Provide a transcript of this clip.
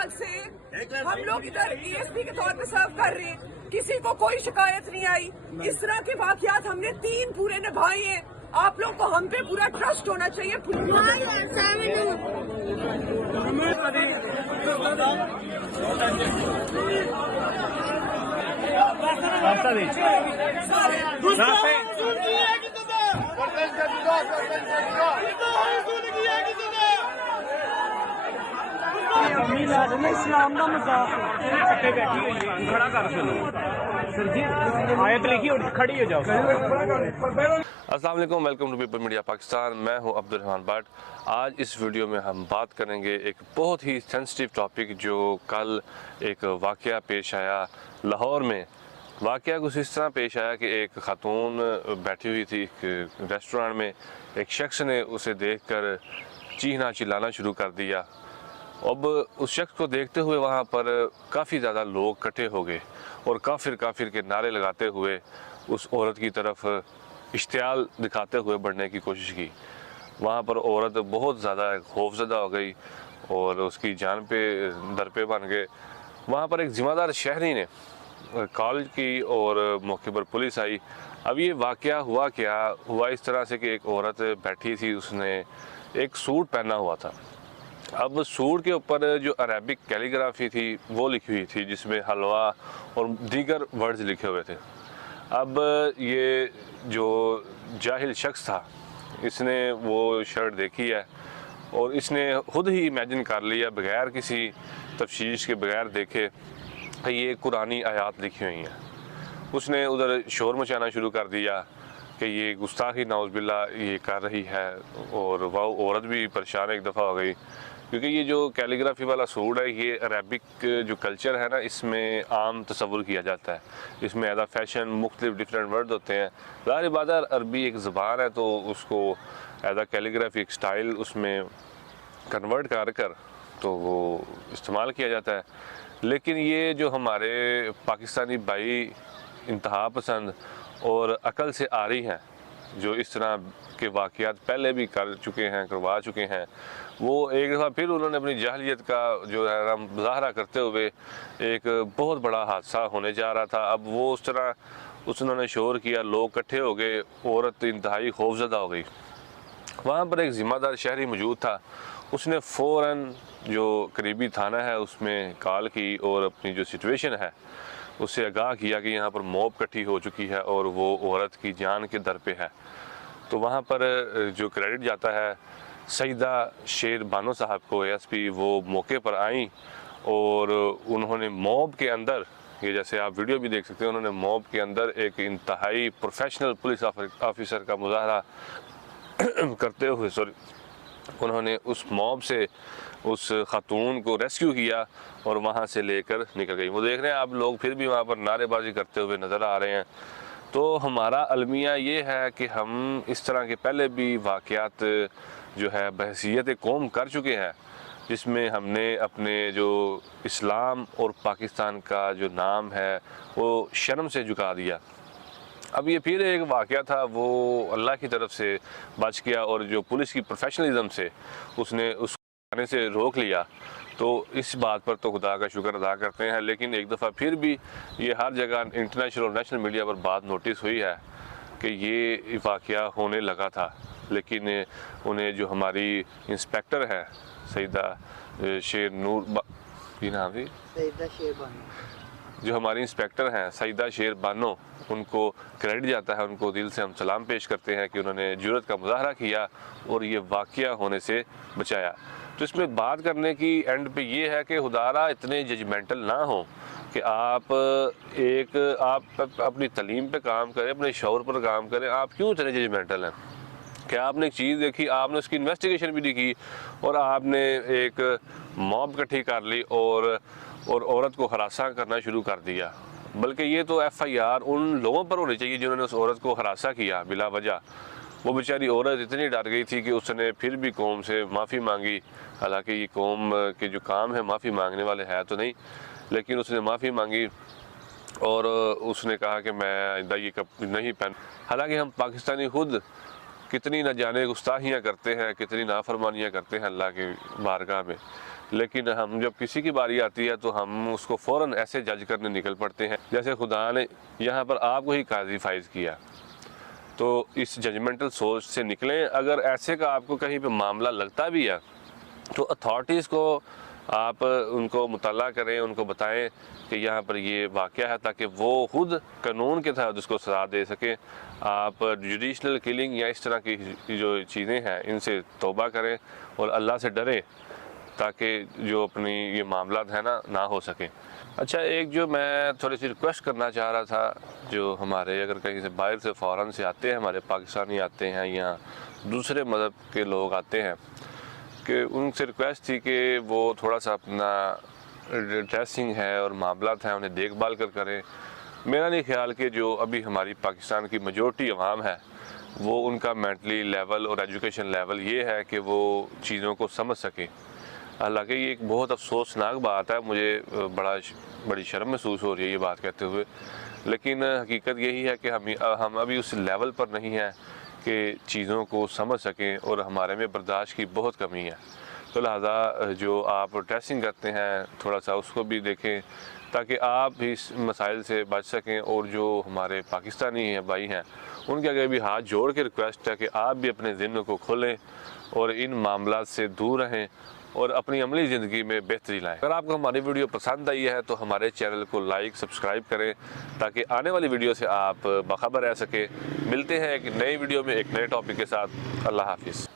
साल से हम लोग इधर ESP के तौर पे सर्व कर रहे हैं, किसी को कोई शिकायत नहीं आई। इस तरह के वाकयात हमने 3 पूरे निभाए हैं। आप लोग को हम पे पूरा ट्रस्ट होना चाहिए। इस्लाम का मजाक पट्टे बैठी हुई है, खड़ा कर सर जी आयत लिखी और खड़ी हो जाओ। अस्सलाम वालेकुम, welcome to People Media Pakistan. मैं हूं अब्दुल रहमान भट्ट। आज इस वीडियो में हम बात करेंगे एक बहुत ही सेंसिटिव टॉपिक जो कल एक वाक़या पेश आया लाहौर में। वाक़या कुछ इस तरह पेश आया कि एक खातून बैठी हुई थी एक रेस्टोरेंट में, एक शख्स ने उसे देखकर चीखना चिल्लाना शुरू कर दिया। अब उस शख्स को देखते हुए वहाँ पर काफ़ी ज़्यादा लोग इकट्ठे हो गए और काफिर काफिर के नारे लगाते हुए उस औरत की तरफ इश्तियाल दिखाते हुए बढ़ने की कोशिश की। वहाँ पर औरत बहुत ज़्यादा खौफज़दा हो गई और उसकी जान पे दरपे बन गए। वहाँ पर एक ज़िम्मेदार शहरी ने कॉल की और मौके पर पुलिस आई। अब ये वाक़या हुआ क्या हुआ इस तरह से कि एक औरत बैठी थी, उसने एक सूट पहना हुआ था। अब सूट के ऊपर जो अरेबिक कैलीग्राफी थी वो लिखी हुई थी, जिसमें हलवा और दीगर वर्ड्स लिखे हुए थे। अब ये जो जाहिल शख्स था, इसने वो शर्ट देखी है और इसने खुद ही इमेजिन कर लिया बगैर किसी तफ्शीश के, बगैर देखे कि ये कुरानी आयात लिखी हुई हैं। उसने उधर शोर मचाना शुरू कर दिया कि ये गुस्ताखी नाउज़बिल्ला ये कर रही है, और वह औरत भी परेशान एक दफ़ा हो गई क्योंकि ये जो कैलीग्राफी वाला सूट है ये अरेबिक जो कल्चर है ना, इसमें आम तस्वुर किया जाता है। इसमें एज आ फैशन मुख्तलिफ डिफरेंट वर्ड होते हैं। ज़ाहिर बात है अरबी एक ज़बान है तो उसको एज आ कैलीग्राफी एक स्टाइल उसमें कन्वर्ट कर तो वो इस्तेमाल किया जाता है। लेकिन ये जो हमारे पाकिस्तानी भाई इंतहा पसंद और अकल से आ रही हैं, जो इस तरह के वाक़यात पहले भी कर चुके हैं, करवा चुके हैं, वो एक दफ़ा फिर उन्होंने अपनी जाहिलियत का जो है ना मुज़ाहरा करते हुए एक बहुत बड़ा हादसा होने जा रहा था। अब वो उस तरह उन्होंने शोर किया, लोग इकट्ठे हो गए, औरत इंतहाई खौफज़दा हो गई। वहाँ पर एक ज़िम्मेदार शहरी मौजूद था, उसने फ़ौरन जो करीबी थाना है उसमें कॉल की और अपनी जो सिचुएशन है उससे आगाह किया कि यहाँ पर मॉब इकट्ठी हो चुकी है और वो औरत की जान के दर पे है। तो वहाँ पर जो क्रेडिट जाता है सईदा शेर बानो साहब को, ASP, वो मौके पर आईं और उन्होंने मॉब के अंदर, ये जैसे आप वीडियो भी देख सकते हैं, उन्होंने मॉब के अंदर एक इंतहाई प्रोफेशनल पुलिस ऑफिसर का मुजाहरा करते हुए उन्होंने उस मॉब से उस खातून को रेस्क्यू किया और वहाँ से लेकर निकल गई। वो देख रहे हैं आप लोग फिर भी वहाँ पर नारेबाजी करते हुए नज़र आ रहे हैं। तो हमारा अलमिया ये है कि हम इस तरह के पहले भी वाक़यात जो है बहसीयत कौम कर चुके हैं, जिसमें हमने अपने जो इस्लाम और पाकिस्तान का जो नाम है वो शर्म से झुका दिया। अब ये फिर एक वाक़या था, वो अल्लाह की तरफ से बच गया और जो पुलिस की प्रोफेशनलिज्म से उसने उस आने से रोक लिया। तो इस बात पर तो खुदा का शुक्र अदा करते हैं। लेकिन एक दफ़ा फिर भी ये हर जगह इंटरनेशनल और नेशनल मीडिया पर बात नोटिस हुई है कि ये वाक़या होने लगा था। लेकिन उन्हें जो हमारी इंस्पेक्टर है सईदा शेर नूर ये नाम भी सईदा शेर बानो, जो हमारी इंस्पेक्टर हैं सईदा शेर बानो, उनको क्रेडिट जाता है, उनको दिल से हम सलाम पेश करते हैं कि उन्होंने जुर्रत का मुज़ाहरा किया और ये वाक़या होने से बचाया। तो इसमें बात करने की एंड पे ये है कि खुदारा इतने जजमेंटल ना हो कि आप अपनी तलीम पे काम करें, अपने शौर पर काम करें। आप क्यों इतने जजमेंटल हैं कि आपने एक चीज़ देखी, आपने उसकी इन्वेस्टिगेशन भी नहीं की और आपने एक मॉब इकट्ठी कर ली और औरत को हरासा करना शुरू कर दिया। बल्कि ये तो FIR उन लोगों पर होनी चाहिए जिन्होंने उस औरत को हरासा किया बिला वजह। वो बेचारी औरत इतनी डर गई थी कि उसने फिर भी कौम से माफ़ी मांगी। हालांकि ये कौम के जो काम है माफ़ी मांगने वाले है तो नहीं, लेकिन उसने माफ़ी मांगी और उसने कहा कि मैं आइंदा ये कप नहीं पहन। हालांकि हम पाकिस्तानी खुद कितनी न जाने गुस्ताखियाँ करते हैं, कितनी नाफरमानियाँ करते हैं अल्लाह की बारगाह में, लेकिन हम जब किसी की बारी आती है तो हम उसको फ़ौरन ऐसे जज करने निकल पड़ते हैं जैसे खुदा ने यहाँ पर आपको ही काजी फाइज किया। तो इस जजमेंटल सोच से निकलें। अगर ऐसे का आपको कहीं पे मामला लगता भी है तो अथॉरिटीज़ को आप उनको मुतल्ला करें, उनको बताएं कि यहाँ पर ये वाक़या है, ताकि वो खुद कानून के तहत उसको सज़ा दे सकें। आप जुडिशनल किलिंग या इस तरह की जो चीज़ें हैं इनसे तौबा करें और अल्लाह से डरें, ताकि जो अपनी ये मामला है ना हो सके। अच्छा, एक जो मैं थोड़ी सी रिक्वेस्ट करना चाह रहा था, जो हमारे अगर कहीं से बाहर से फ़ॉरेन से आते हैं, हमारे पाकिस्तानी आते हैं या दूसरे मज़हब के लोग आते हैं, कि उनसे रिक्वेस्ट थी कि वो थोड़ा सा अपना ड्रेसिंग है और मामलात हैं उन्हें देखभाल करें। मेरा नहीं ख्याल कि जो अभी हमारी पाकिस्तान की मेजॉरिटी अवाम है वो उनका मेंटली लेवल और एजुकेशन लेवल ये है कि वो चीज़ों को समझ सकें। हालांकि ये एक बहुत अफसोसनाक बात है, मुझे बड़ी शर्म महसूस हो रही है ये बात कहते हुए, लेकिन हकीकत यही है कि हम अभी उस लेवल पर नहीं हैं कि चीज़ों को समझ सकें और हमारे में बर्दाश्त की बहुत कमी है। तो लिहाजा जो आप ड्रेसिंग करते हैं थोड़ा सा उसको भी देखें, ताकि आप भी इस मसाइल से बच सकें। और जो हमारे पाकिस्तानी भाई हैं उनके आगे भी हाथ जोड़ के रिक्वेस्ट है कि आप भी अपने ज़हन को खोलें और इन मामलों से दूर रहें और अपनी अमली ज़िंदगी में बेहतरी लाएं। अगर आपको हमारी वीडियो पसंद आई है तो हमारे चैनल को लाइक सब्सक्राइब करें, ताकि आने वाली वीडियो से आप बाखबर रह सकें। मिलते हैं एक नई वीडियो में एक नए टॉपिक के साथ। अल्लाह हाफिज़।